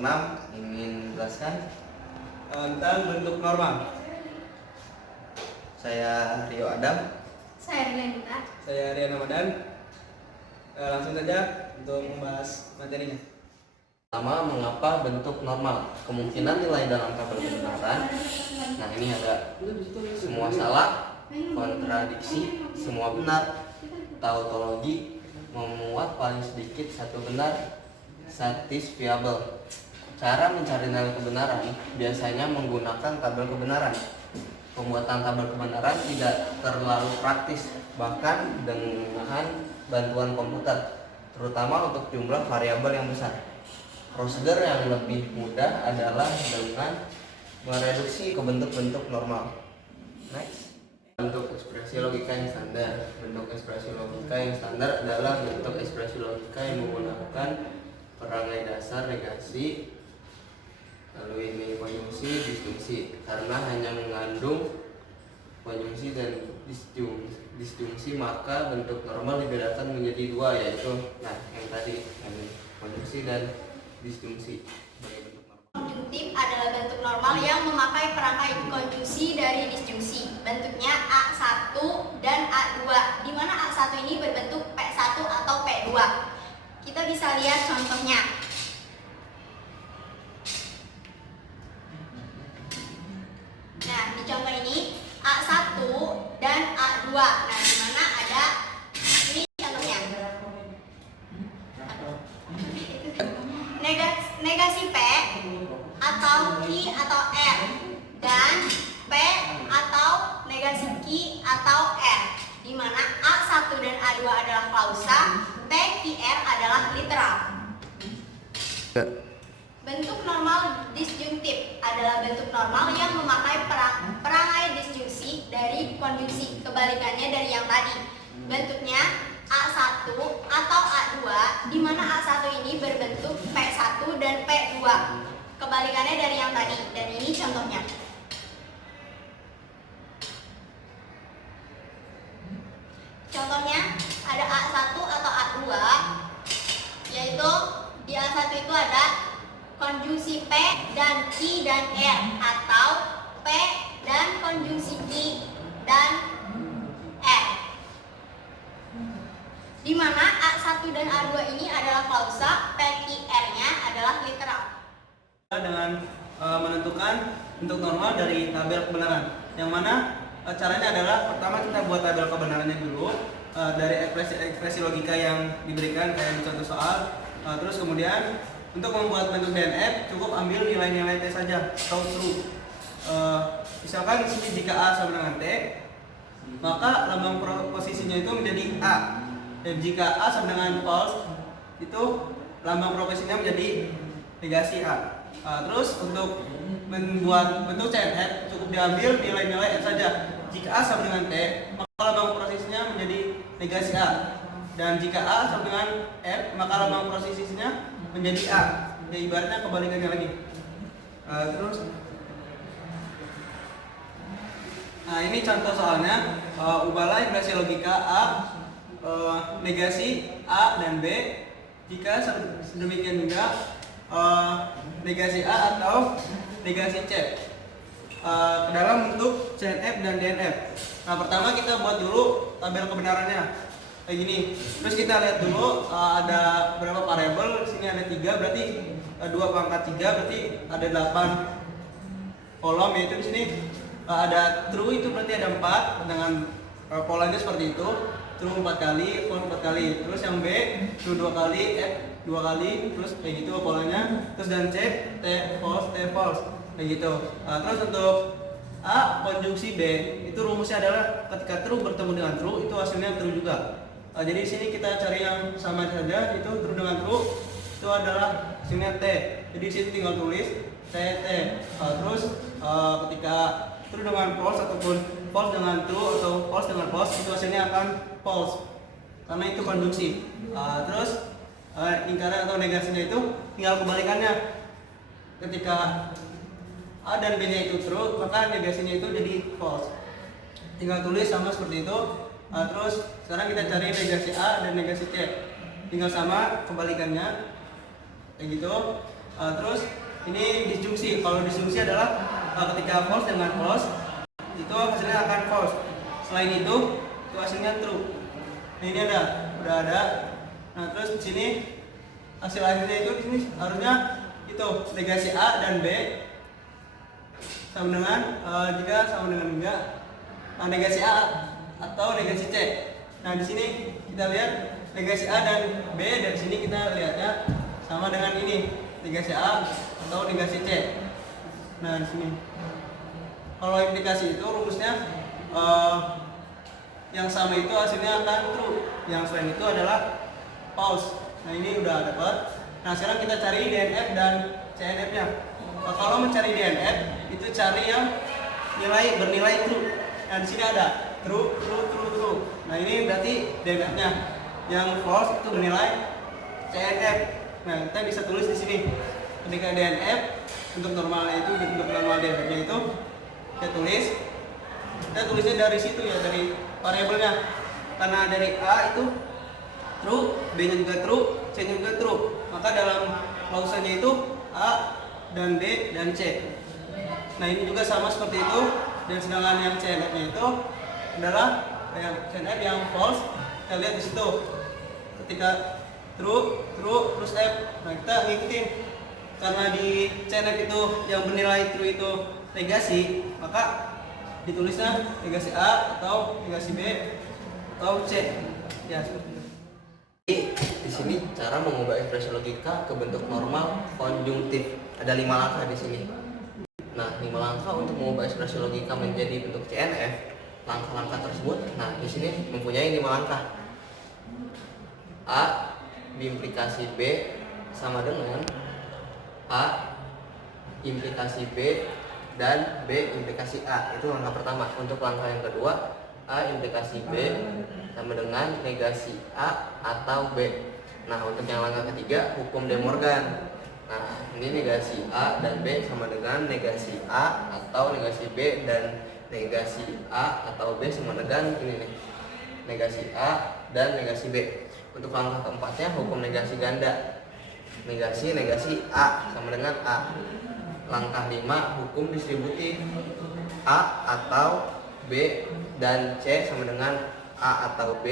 6 ingin menjelaskan tentang bentuk normal. Saya Rio Adam. Saya Renata. Saya Rian Ramadan. Langsung saja untuk membahas materinya. Pertama, mengapa bentuk normal? Kemungkinan nilai dalam tabel kebenaran. Nah, ini ada semua salah, kontradiksi, semua benar, tautologi, memuat paling sedikit satu benar, satisfiable. Cara mencari nilai kebenaran biasanya menggunakan tabel kebenaran. Pembuatan tabel kebenaran tidak terlalu praktis, bahkan dengan bantuan komputer, terutama untuk jumlah variabel yang besar. Prosedur yang lebih mudah adalah dengan mereduksi ke bentuk-bentuk normal. Next. Bentuk ekspresi logika yang standar. Bentuk ekspresi logika yang standar adalah bentuk ekspresi logika yang menggunakan perangai dasar negasi, lalu ini konjungsi, disjungsi. Karena hanya mengandung konjungsi dan disjungsi, maka bentuk normal dibedakan menjadi dua, yaitu yang tadi, konjungsi dan disjungsi sebagai bentuk normal. Konjungtif adalah bentuk normal yang memakai perangkai konjungsi dari disjungsi. Bentuknya A1 dan A2, di mana A1 ini berbentuk P1 atau P2. Kita bisa lihat contohnya. Nah, di contoh ini A1 dan A2. Nah, di mana ada ini contohnya. Negasi P atau Q atau R dan P atau negasi Q atau R, di mana A1 dan A2 adalah klausa, P, Q, R adalah literal. Bentuk normal disjungtif adalah bentuk normal yang memakai perangai disjungsi dari konjungsi, kebalikannya dari yang tadi. Bentuknya A1 atau A2, di mana A1 ini berbentuk P1 dan P2, kebalikannya dari yang tadi. Dan ini contohnya. Contohnya ada A1 atau A2, yaitu di A1 itu ada konjungsi P dan Q dan R, atau P dan konjungsi Q dan R, di mana A1 dan A2 ini adalah klausa, P, Q, R-nya adalah literal. Dengan menentukan bentuk normal dari tabel kebenaran, yang mana caranya adalah pertama kita buat tabel kebenarannya dulu dari ekspresi logika yang diberikan kayak di contoh soal. Terus kemudian untuk membuat bentuk DNF cukup ambil nilai-nilai T saja atau true. Misalkan di sini jika A sama dengan T, maka lambang posisinya itu menjadi A. Dan jika A sama dengan false, itu lambang posisinya menjadi negasi A. Terus untuk membuat bentuk CNF cukup diambil nilai-nilai F saja. Jika A sama dengan T, maka lambang posisinya menjadi negasi A. Dan jika A sama dengan F, maka lambang posisinya menjadi A. Ya, ibaratnya kebalikannya lagi. Terus ini contoh soalnya. Ubahlah ekspresi logika A negasi A dan B jika sedemikian juga negasi A atau negasi C ke dalam bentuk CNF dan DNF. Nah, pertama kita buat dulu tabel kebenarannya kayak gini. Terus kita lihat dulu ada berapa variabel. Di sini ada 3, berarti 2 pangkat 3 berarti ada 8 kolom, yaitu di sini ada true itu berarti ada 4 dengan polanya seperti itu. True 4 kali, false 4 kali. Terus yang B true 2 kali, F 2 kali, terus kayak gitu polanya. Terus dan C T false kayak gitu. Terus untuk A konjungsi B itu rumusnya adalah ketika true bertemu dengan true itu hasilnya true juga. Jadi di sini kita cari yang sama saja, itu true dengan true itu adalah hasilnya T. Jadi di sini tinggal tulis T. Terus ketika true dengan false ataupun false dengan true atau false dengan false itu hasilnya akan false karena itu konjungsi. Terus lingkaran atau negasinya itu tinggal kebalikannya. Ketika A dan B nya itu true, maka negasinya itu jadi false. Tinggal tulis sama seperti itu. Terus sekarang kita cari negasi A dan negasi C. Tinggal sama kebalikannya kayak gitu. Terus ini disjungsi. Kalau disjungsi adalah ketika false dengan false itu hasilnya akan false. Selain itu hasilnya true. Nah, ini udah ada. Nah, terus di sini hasil akhirnya itu di sini harusnya itu negasi A dan B sama dengan jika sama dengan enggak negasi A atau negasi C. Nah, di sini kita lihat negasi A dan B, dari sini kita lihatnya sama dengan ini negasi A atau negasi C. Nah, di sini kalau implikasi itu rumusnya yang sama itu hasilnya akan true, yang selain itu adalah false. Nah, ini udah dapat. Nah, sekarang kita cari DNF dan CNF-nya. Kalau mencari DNF itu cari yang bernilai true. Nah, di sini ada true. Nah, ini berarti DNF-nya. Yang false itu bernilai CNF. Nah, kita bisa tulis di sini. Ketika DNF untuk normal DNF-nya itu kita tulisnya dari situ ya, dari variabelnya. Karena dari A itu true, B-nya juga true, C-nya juga true. Maka dalam klausannya itu A dan B dan C. Nah, ini juga sama seperti itu. Dan sedangkan yang CNF-nya itu adalah yang CNF yang false. Kita lihat di situ. Ketika true terus F. Nah, kita ngikutin. Karena di CNF itu yang bernilai true itu negasi, maka ditulisnya negasi A atau negasi B atau C. Ya, seperti itu. Di sini cara mengubah ekspresi logika ke bentuk normal konjungtif. Ada 5 langkah di sini. Nah, 5 langkah untuk mengubah ekspresi logika menjadi bentuk CNF. Langkah-langkah tersebut, nah di sini mempunyai 5 langkah. A diimplikasi B sama dengan A implikasi B dan B implikasi A. Itu langkah pertama. Untuk langkah yang kedua, A implikasi B sama dengan negasi A atau B. Nah, untuk yang langkah ketiga, hukum De Morgan. Nah, ini negasi A dan B sama dengan negasi A atau negasi B dan negasi A atau B sama dengan ini nih, negasi A dan negasi B. Untuk langkah keempatnya, hukum negasi ganda. Negasi A sama dengan A. Langkah 5, hukum distributif. A atau B dan C sama dengan A atau B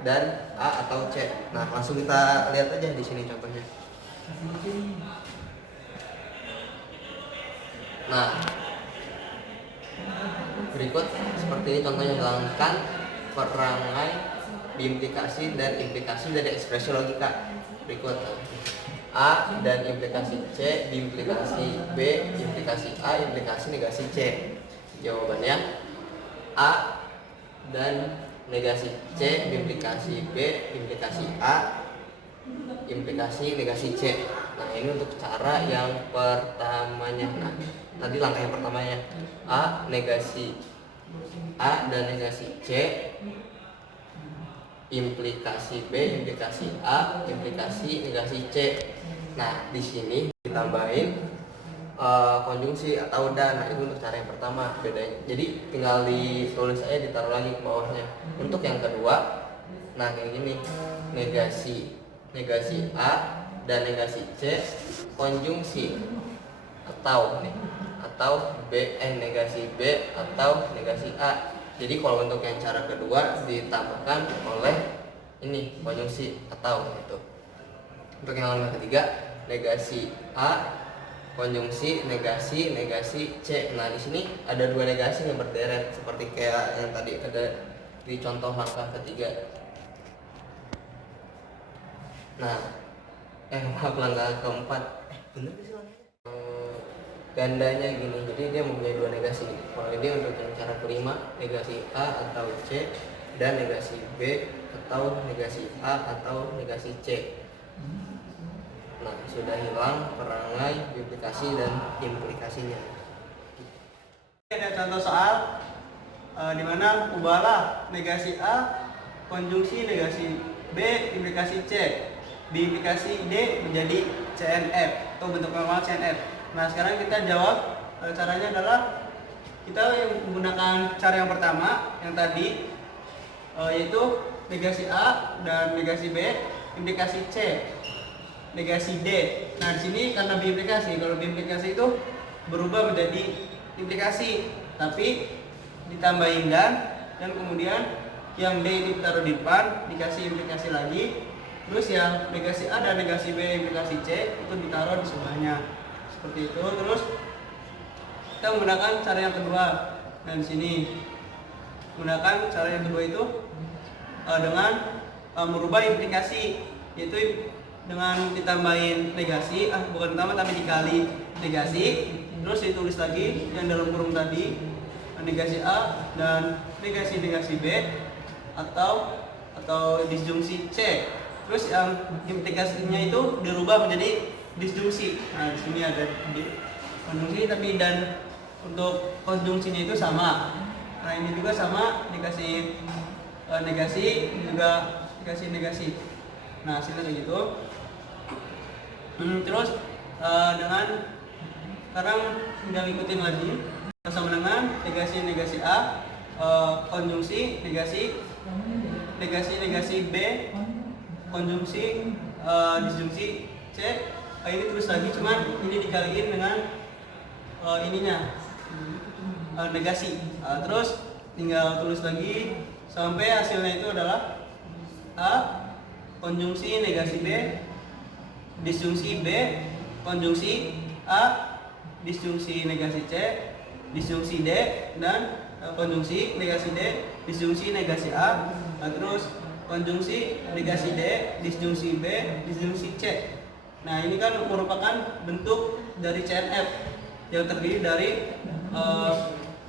dan A atau C. Nah, langsung kita lihat aja di sini contohnya. Nah, berikut seperti ini contohnya. Hilangkan perangai diimplikasi dan implikasi dari ekspresi logika. Berikut A dan implikasi C diimplikasi B, implikasi A, implikasi negasi C. Jawabannya A dan negasi C diimplikasi B, implikasi A, implikasi negasi C. Nah, ini untuk cara yang pertamanya. Nah, tadi langkah yang pertamanya A negasi A dan negasi C, implikasi B, implikasi A, implikasi negasi C. Nah, di sini ditambahin konjungsi atau dan. Nah, itu untuk cara yang pertama bedanya. Jadi tinggal ditulis aja, ditaruh lagi ke bawahnya. Untuk yang kedua, nah kayak gini, negasi A dan negasi C konjungsi atau negasi B atau negasi A. Jadi kalau untuk yang cara kedua ditambahkan oleh ini konjungsi atau itu. Untuk yang langkah ketiga, negasi A konjungsi negasi C. Nah, di sini ada 2 negasi yang berderet seperti kayak yang tadi ada di contoh langkah ketiga. Nah, langkah keempat, bener sih gandanya gini. Jadi dia mempunyai 2 negasi. Kalau ini untuk yang cara kelima, negasi A atau C dan negasi B atau negasi A atau negasi C. Nah, sudah hilang perangai implikasi dan implikasinya. Ada contoh soal di mana ubahlah negasi A konjungsi negasi B implikasi C diimplikasi D menjadi CNF atau bentuk normal CNF. Nah, sekarang kita jawab. Caranya adalah kita menggunakan cara yang pertama yang tadi, yaitu negasi A dan negasi B implikasi C. negasi D. Nah, di sini karena biimplikasi. Kalau biimplikasi itu berubah menjadi implikasi, tapi ditambahin dan kemudian yang D ini ditaruh di depan, dikasih implikasi lagi. Terus yang negasi A dan negasi B implikasi C itu ditaruh di sebelahnya. Seperti itu. Terus kita menggunakan cara yang kedua. Nah, di sini menggunakan cara yang kedua itu dengan merubah implikasi, yaitu dengan ditambahin negasi, bukan ditambah tapi dikali negasi, terus ditulis lagi yang dalam kurung tadi negasi A dan negasi B atau disjungsi C. Terus yang implikasinya itu dirubah menjadi disjungsi. Nah, di sini ada konjungsi tapi dan untuk konjungsinya itu sama. Nah, ini juga sama, dikasih negasi juga dikasih negasi. Nah, hasilnya kayak gitu. Terus dengan sekarang tinggal ikutin lagi sama dengan negasi A, konjungsi negasi B, konjungsi disjungsi C. Ini terus lagi, cuman ini dikaliin dengan ininya negasi. Terus tinggal tulis lagi sampai hasilnya itu adalah A konjungsi negasi B, disjungsi B, konjungsi A, disjungsi negasi C, disjungsi D, dan konjungsi negasi D, disjungsi negasi A. Terus konjungsi negasi D, disjungsi B, disjungsi C. Nah, ini kan merupakan bentuk dari CNF yang terdiri dari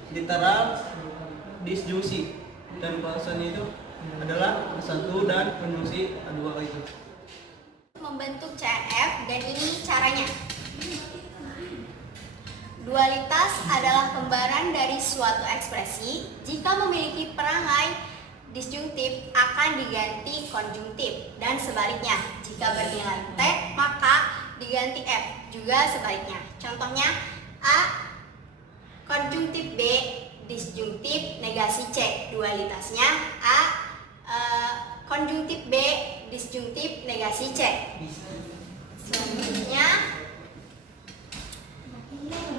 literal disjungsi, dan bahasanya itu adalah satu dan konjungsi dua itu. Membentuk CNF, dan ini caranya. Dualitas adalah kembaran dari suatu ekspresi. Jika memiliki perangai disjungtif akan diganti konjungtif, dan sebaliknya. Jika bernilai T maka diganti F, juga sebaliknya. Contohnya A konjungtif B disjungtif negasi C. Dualitasnya A konjungtif B disjungtif negasi C. Selanjutnya,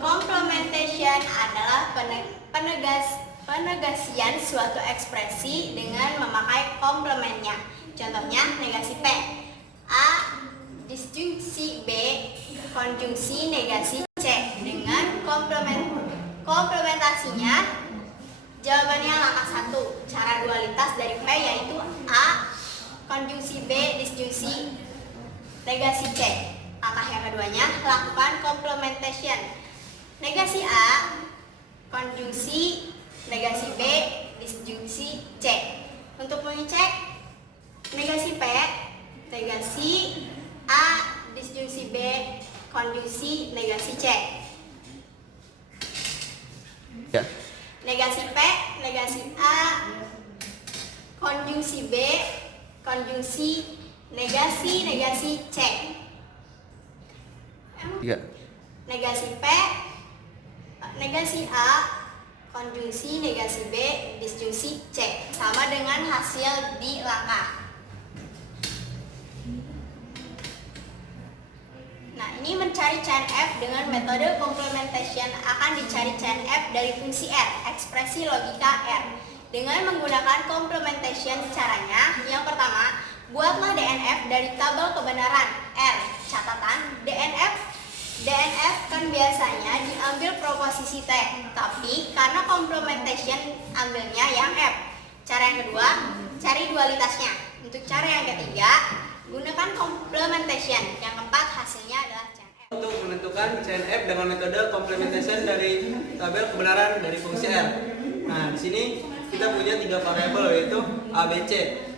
complementation adalah penegasian suatu ekspresi dengan memakai komplemennya. Contohnya negasi P. A disjungsi B konjungsi negasi C. Dengan komplementasinya, jawabannya langkah 1. Cara dualitas dari P yaitu A konjungsi B disjungsi negasi C. Langkah yang keduanya, lakukan complementation. Negasi A konjungsi negasi B disjungsi C. Untuk mengecek negasi P, negasi A disjungsi B konjungsi negasi C. Ya. Negasi P, negasi A konjungsi B konjungsi negasi C. Ya. Negasi P, negasi A konjungsi negasi B disjungsi C, sama dengan hasil di langkah. Nah, ini mencari CNF dengan metode complementation. Akan dicari CNF dari fungsi R, ekspresi logika R, dengan menggunakan complementation. Caranya, yang pertama, buatlah DNF dari tabel kebenaran R. Catatan, DNF kan biasanya diambil proposisi T, tapi karena complementation ambilnya yang F. Cara yang kedua, cari dualitasnya. Untuk cara yang ketiga, gunakan complementation. Yang keempat, hasilnya adalah CNF. Untuk menentukan CNF dengan metode complementation dari tabel kebenaran dari fungsi R. Nah, di sini kita punya 3 variabel, yaitu A, B, C.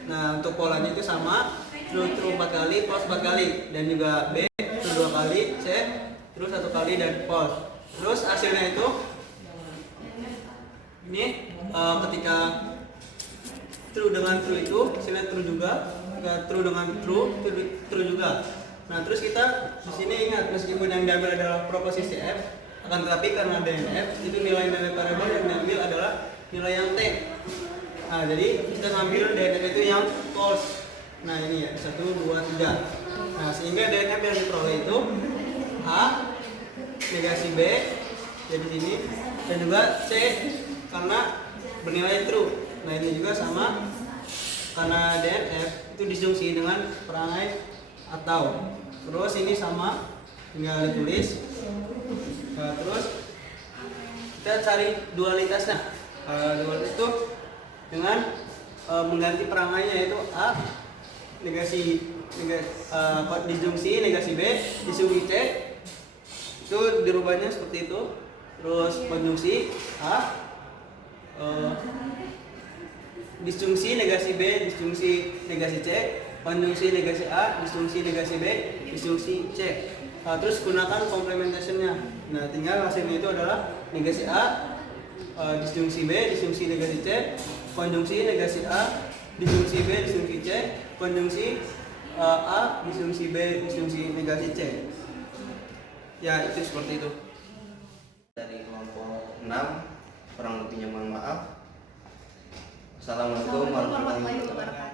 Nah, untuk polanya itu sama, true 4 kali, false 4 kali, dan juga B true 2 kali, C terus 1 kali, dan false. Terus hasilnya itu ini ketika true dengan true itu hasilnya true juga, true dengan true juga. Nah, terus kita di sini ingat, meskipun yang diambil adalah proposisi F, akan tetapi karena DNF itu nilai variabel yang diambil adalah nilai yang T. Nah, jadi kita ngambil DNF itu yang false. Nah, ini ya 1, 2, 3. Nah, sehingga DNF yang diperoleh itu A negasi B jadi sini, dan juga C karena bernilai true. Nah, ini juga sama karena DNF itu disjungsi dengan perangai atau. Terus ini sama, tinggal ditulis. Nah, terus kita cari dualitasnya. Dualitas itu dengan mengganti perangainya, yaitu A disjungsi negasi B disjungsi C, itu dirubahnya seperti itu. Terus konjungsi A disjungsi negasi B disjungsi negasi C, konjungsi negasi A disjungsi negasi B disjungsi C. Terus gunakan complementation-nya. Nah, tinggal hasilnya itu adalah negasi A disjungsi B disjungsi negasi C, konjungsi negasi A disjungsi B disjungsi C, konjungsi A disjungsi B disjungsi negasi C. Ya, itu seperti itu. Dari kelompok 6, kurang lebihnya mohon maaf. Assalamualaikum warahmatullahi wabarakatuh.